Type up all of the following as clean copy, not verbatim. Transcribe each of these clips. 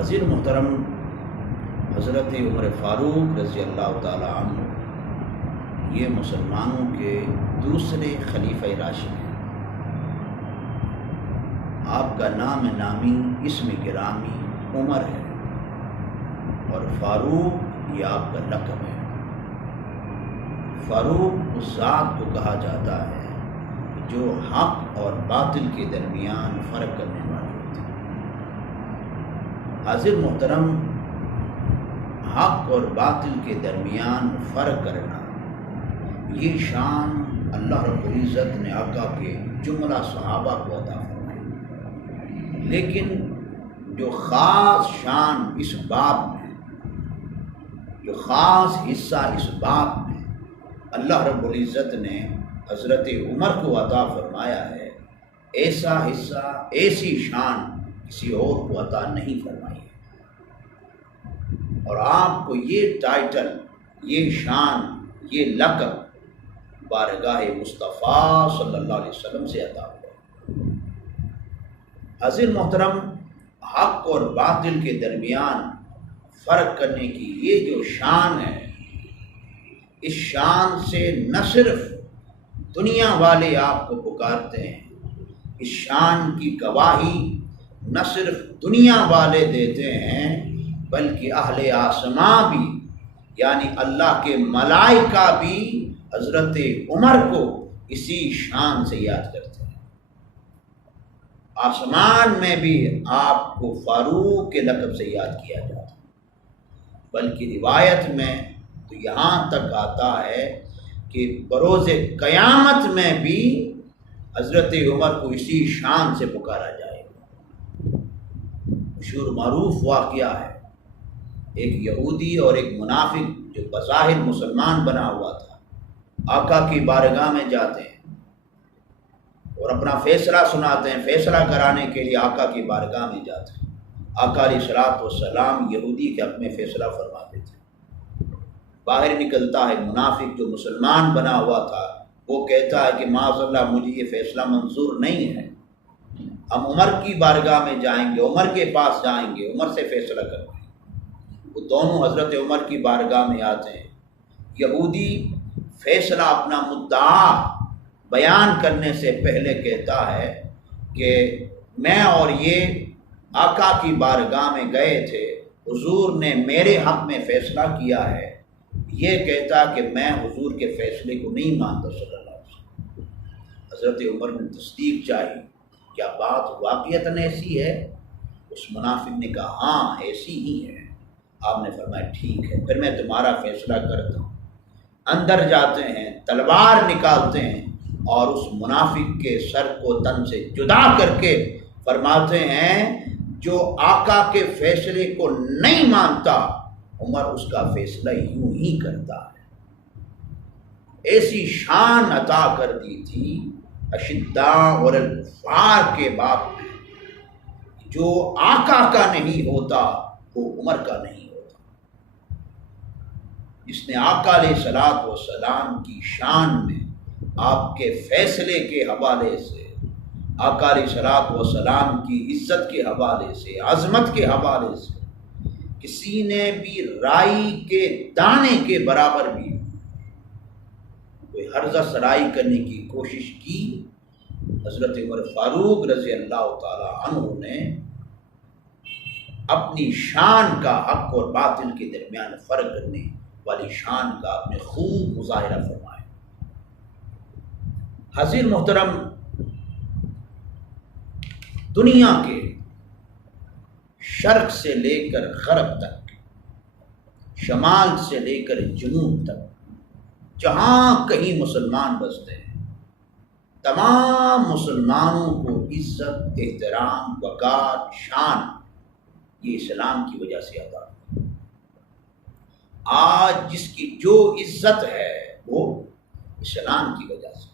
عزیز محترم، حضرت عمر فاروق رضی اللہ تعالی عنہ یہ مسلمانوں کے دوسرے خلیفہ راشد ہیں۔ آپ کا نام نامی اسم گرامی عمر ہے اور فاروق یہ آپ کا لقب ہے۔ فاروق اس ذات کو کہا جاتا ہے جو حق اور باطل کے درمیان فرق کرنے والے ہوتے ہیں۔ حاضر محترم، حق اور باطل کے درمیان فرق کرنا یہ شان اللہ رب العزت نے آقا کے جملہ صحابہ کو عطا فرمائی، لیکن جو خاص شان اس باب میں، جو خاص حصہ اس باب میں اللہ رب العزت نے حضرت عمر کو عطا فرمایا ہے، ایسا حصہ، ایسی شان کسی اور کو عطا نہیں فرمائی ہے۔ اور آپ کو یہ ٹائٹل، یہ شان، یہ لقب بارگاہ مصطفیٰ صلی اللہ علیہ وسلم سے عطا ہوا۔ حضرت محترم، حق اور باطل کے درمیان فرق کرنے کی یہ جو شان ہے، اس شان سے نہ صرف دنیا والے آپ کو پکارتے ہیں، اس شان کی گواہی نہ صرف دنیا والے دیتے ہیں بلکہ اہل آسماں بھی، یعنی اللہ کے ملائکہ بھی حضرت عمر کو اسی شان سے یاد کرتے ہیں۔ آسمان میں بھی آپ کو فاروق کے لقب سے یاد کیا جاتا ہے، بلکہ روایت میں تو یہاں تک آتا ہے کہ بروز قیامت میں بھی حضرت عمر کو اسی شان سے پکارا جائے گا۔ مشہور معروف واقعہ ہے، ایک یہودی اور ایک منافق جو بظاہر مسلمان بنا ہوا تھا، آقا کی بارگاہ میں جاتے ہیں اور اپنا فیصلہ سناتے ہیں، فیصلہ کرانے کے لیے آقا کی بارگاہ میں جاتے ہیں۔ آقا علیہ الصلوۃ والسلام یہودی کے حق میں فیصلہ فرماتے تھے۔ باہر نکلتا ہے منافق جو مسلمان بنا ہوا تھا، وہ کہتا ہے کہ معاذ اللہ مجھے یہ فیصلہ منظور نہیں ہے، ہم عمر کی بارگاہ میں جائیں گے، عمر کے پاس جائیں گے، عمر سے فیصلہ کروائیں گے۔ وہ دونوں حضرت عمر کی بارگاہ میں آتے ہیں۔ یہودی فیصلہ، اپنا مدعا بیان کرنے سے پہلے کہتا ہے کہ میں اور یہ آقا کی بارگاہ میں گئے تھے، حضور نے میرے حق میں فیصلہ کیا ہے۔ یہ کہتا کہ میں حضور کے فیصلے کو نہیں مانتا صلی اللہ علیہ وسلم۔ حضرت عمر نے تصدیق چاہی، کیا بات واقعتاً ایسی ہے؟ اس منافق نے کہا ہاں ایسی ہی ہے۔ آپ نے فرمایا ٹھیک ہے، پھر میں تمہارا فیصلہ کرتا ہوں۔ اندر جاتے ہیں، تلوار نکالتے ہیں اور اس منافق کے سر کو تن سے جدا کر کے فرماتے ہیں جو آقا کے فیصلے کو نہیں مانتا، عمر اس کا فیصلہ یوں ہی کرتا ہے۔ ایسی شان عطا کر دی تھی اشداء اور الکفار کے باب میں، جو آقا کا نہیں ہوتا وہ عمر کا نہیں ہوتا۔ جس نے آقا علیہ الصلوۃ والسلام کی شان میں، آپ کے فیصلے کے حوالے سے، آقا علیہ الصلوۃ والسلام کی عزت کے حوالے سے، عظمت کے حوالے سے کسی نے بھی رائی کے دانے کے برابر بھی کوئی حرزہ سرائی کرنے کی کوشش کی، حضرت عمر فاروق رضی اللہ تعالی عنہ نے اپنی شان کا، حق اور باطل کے درمیان فرق کرنے والی شان کا آپ نے خوب مظاہرہ فرمایا۔ حضرت محترم، دنیا کے شرق سے لے کر غرب تک، شمال سے لے کر جنوب تک، جہاں کہیں مسلمان بستے ہیں، تمام مسلمانوں کو عزت، احترام، وقار، شان یہ اسلام کی وجہ سے عطا ہے۔ آج جس کی جو عزت ہے وہ اسلام کی وجہ سے،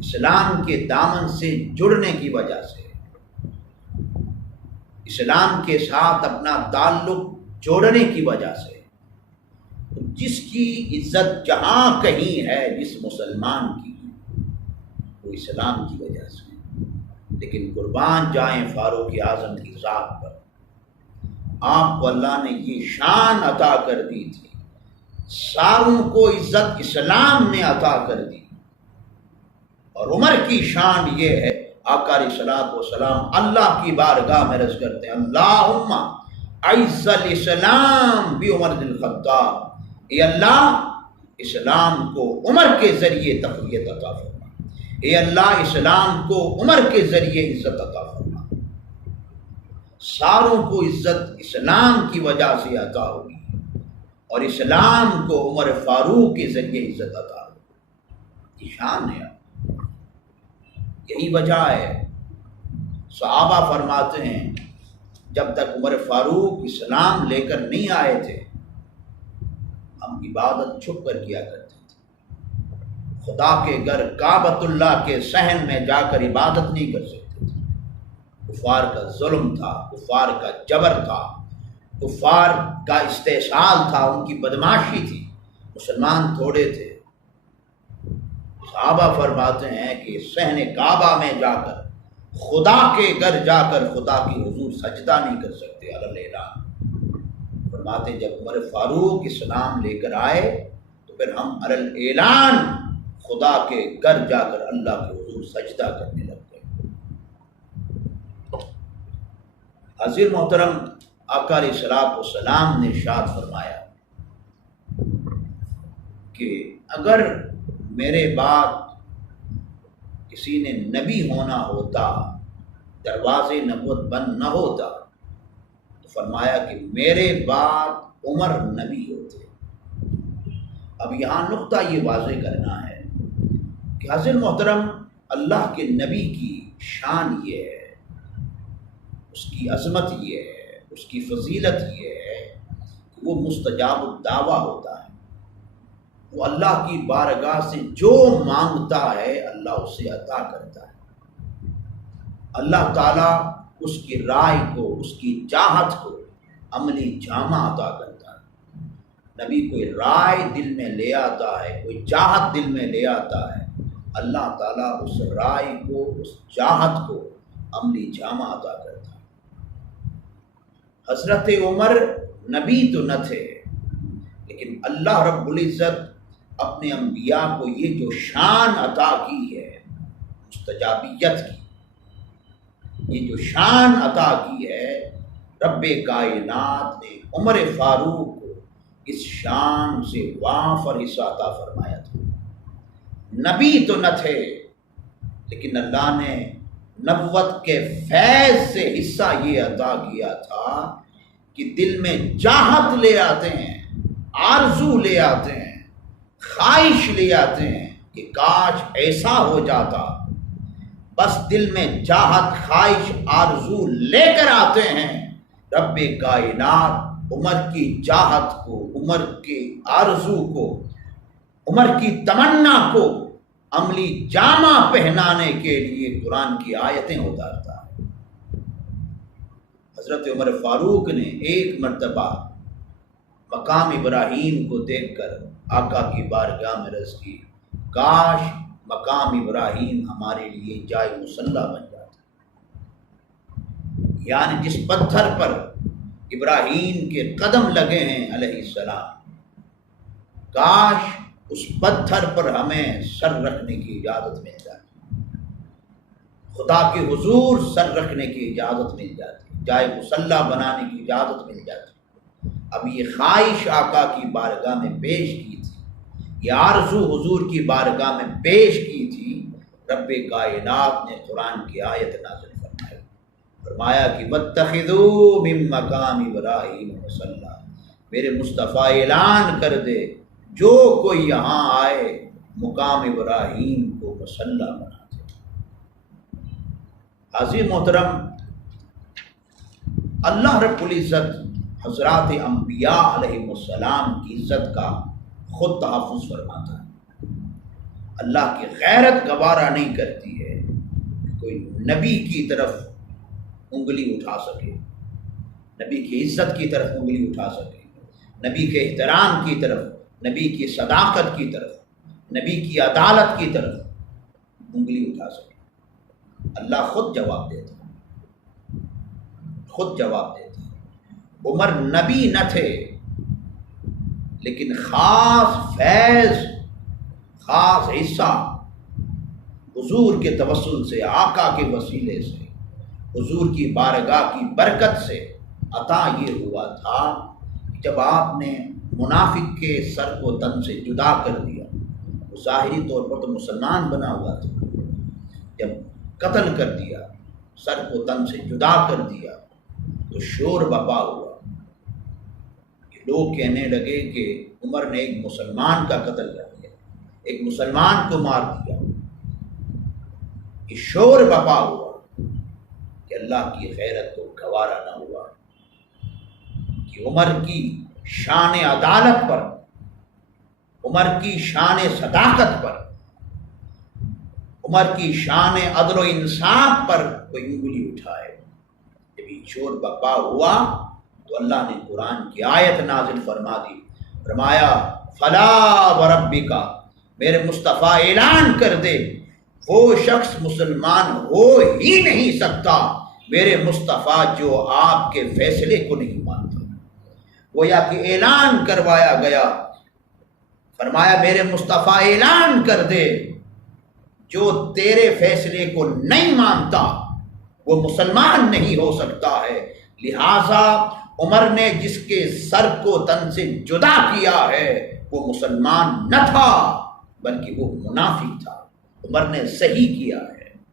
اسلام کے دامن سے جڑنے کی وجہ سے، اسلام کے ساتھ اپنا تعلق جوڑنے کی وجہ سے، جس کی عزت جہاں کہیں ہے جس مسلمان کی، وہ اسلام کی وجہ سے۔ لیکن قربان جائیں فاروق اعظم کی ذات پر، آپ کو اللہ نے یہ شان عطا کر دی تھی، ساروں کو عزت اسلام نے عطا کر دی۔ اور عمر کی شان یہ ہے، آقا علیہ الصلوۃ والسلام اللہ کی بارگاہ میں عرض کرتے ہیں اللہم اعز الاسلام بعمر بن الخطاب، اے اللہ اسلام کو عمر کے ذریعے تقویت عطا فرما، اے اللہ اسلام کو عمر کے ذریعے عزت عطا فرما۔ ساروں کو عزت اسلام کی وجہ سے عطا ہوگی، اور اسلام کو عمر فاروق کے ذریعے عزت عطا ہوگی۔ یہ شان ہے، یہی وجہ ہے صحابہ فرماتے ہیں جب تک عمر فاروق اسلام لے کر نہیں آئے تھے ہم عبادت چھپ کر کیا کرتے تھے، خدا کے گھر کعبۃ اللہ کے صحن میں جا کر عبادت نہیں کر سکتے تھے، کفار کا ظلم تھا، کفار کا جبر تھا، کفار کا استحصال تھا، ان کی بدماشی تھی، مسلمان تھوڑے تھے۔ صحابہ فرماتے ہیں کہ صحن کعبہ میں جا کر، خدا کے گھر جا کر خدا کی حضور سجدہ نہیں کر سکتے علی اعلان۔ فرماتے جب عمر فاروق اسلام لے کر آئے تو پھر ہم علی اعلان خدا کے گھر جا کر اللہ کے حضور سجدہ کرنے لگ گئے۔ حضرت محترم آقا علیہ الصلوۃ والسلام نے ارشاد فرمایا کہ اگر میرے بعد کسی نے نبی ہونا ہوتا، دروازے نبوت بند نہ ہوتا، تو فرمایا کہ میرے بعد عمر نبی ہوتے۔ اب یہاں نقطہ یہ واضح کرنا ہے کہ حضرت محترم اللہ کے نبی کی شان یہ ہے، اس کی عظمت یہ ہے، اس کی فضیلت یہ ہے کہ وہ مستجاب الدعویٰ ہوتا ہے، وہ اللہ کی بارگاہ سے جو مانگتا ہے اللہ اسے عطا کرتا ہے۔ اللہ تعالیٰ اس کی رائے کو، اس کی چاہت کو عملی جامہ عطا کرتا ہے۔ نبی کوئی رائے دل میں لے آتا ہے، کوئی چاہت دل میں لے آتا ہے، اللہ تعالیٰ اس رائے کو، اس چاہت کو عملی جامہ عطا کرتا ہے۔ حضرت عمر نبی تو نہ تھے، لیکن اللہ رب العزت اپنے انبیاء کو یہ جو شان عطا کی ہے مستجابیت کی، یہ جو شان عطا کی ہے، رب کائنات نے عمر فاروق کو اس شان سے وافر حصہ عطا فرمایا تھا۔ نبی تو نہ تھے، لیکن اللہ نے نبوت کے فیض سے حصہ یہ عطا کیا تھا کہ دل میں چاہت لے آتے ہیں، آرزو لے آتے ہیں، خواہش لے آتے ہیں کہ کاش ایسا ہو جاتا۔ بس دل میں چاہت، خواہش، آرزو لے کر آتے ہیں، رب کائنات عمر کی چاہت کو، عمر کی آرزو کو، عمر کی تمنا کو عملی جامہ پہنانے کے لیے قرآن کی آیتیں اتارتا ہے۔ حضرت عمر فاروق نے ایک مرتبہ مقام ابراہیم کو دیکھ کر آقا کی بارگاہ میں عرض کی، کاش مقام ابراہیم ہمارے لیے جائے مصلی بن جاتا، یعنی جس پتھر پر ابراہیم کے قدم لگے ہیں علیہ السلام، کاش اس پتھر پر ہمیں سر رکھنے کی اجازت مل جاتی، خدا کے حضور سر رکھنے کی اجازت مل جاتی، جائے مصلی بنانے کی اجازت مل جاتی۔ اب یہ خواہش آقا کی بارگاہ میں پیش کی تھی، یہ آرزو حضور کی بارگاہ میں پیش کی تھی، رب کائنات نے قرآن کی آیت نازل فرمائی، فرمایا کہ واتخذوا من مقام ابراہیم مصلی، میرے مصطفیٰ اعلان کر دے جو کوئی یہاں آئے مقام ابراہیم کو مصلی بنا دے۔ حاضر محترم، اللہ رب العزت حضرات انبیاء علیہ السلام کی عزت کا خود تحفظ فرماتا ہے۔ اللہ کی غیرت گوارا نہیں کرتی ہے کہ کوئی نبی کی طرف انگلی اٹھا سکے، نبی کی عزت کی طرف انگلی اٹھا سکے، نبی کے احترام کی طرف، نبی کی صداقت کی طرف، نبی کی عدالت کی طرف انگلی اٹھا سکے۔ اللہ خود جواب دیتا، خود جواب دیتا۔ عمر نبی نہ تھے، لیکن خاص فیض، خاص حصہ حضور کے توسل سے، آقا کے وسیلے سے، حضور کی بارگاہ کی برکت سے عطا یہ ہوا تھا کہ جب آپ نے منافق کے سر کو تن سے جدا کر دیا، وہ ظاہری طور پر تو مسلمان بنا ہوا تھا، جب قتل کر دیا، سر کو تن سے جدا کر دیا، تو شور بپا ہوا کہ لوگ کہنے لگے کہ عمر نے ایک مسلمان کا قتل کر دیا، ایک مسلمان کو مار دیا۔ یہ شور بپا ہوا کہ اللہ کی غیرت کو گوارا نہ ہوا کہ عمر کی شان عدالت پر، عمر کی شان صداقت پر، عمر کی شان عدل و انصاف پر کوئی انگلی اٹھائے۔ جب یہ شور بپا ہوا تو اللہ نے قرآن کی آیت نازل فرما دی، فرمایا فلا وربک، میرے مصطفیٰ اعلان کر دے وہ شخص مسلمان ہو ہی نہیں سکتا میرے مصطفیٰ جو آپ کے فیصلے کو نہیں مانتا۔ گویا کہ اعلان کروایا گیا، فرمایا میرے مصطفیٰ اعلان کر دے جو تیرے فیصلے کو نہیں مانتا وہ مسلمان نہیں ہو سکتا ہے۔ لہٰذا عمر نے جس کے سر کو تن سے جدا کیا ہے وہ مسلمان نہ تھا بلکہ وہ منافق تھا۔ عمر نے صحیح کیا ہے۔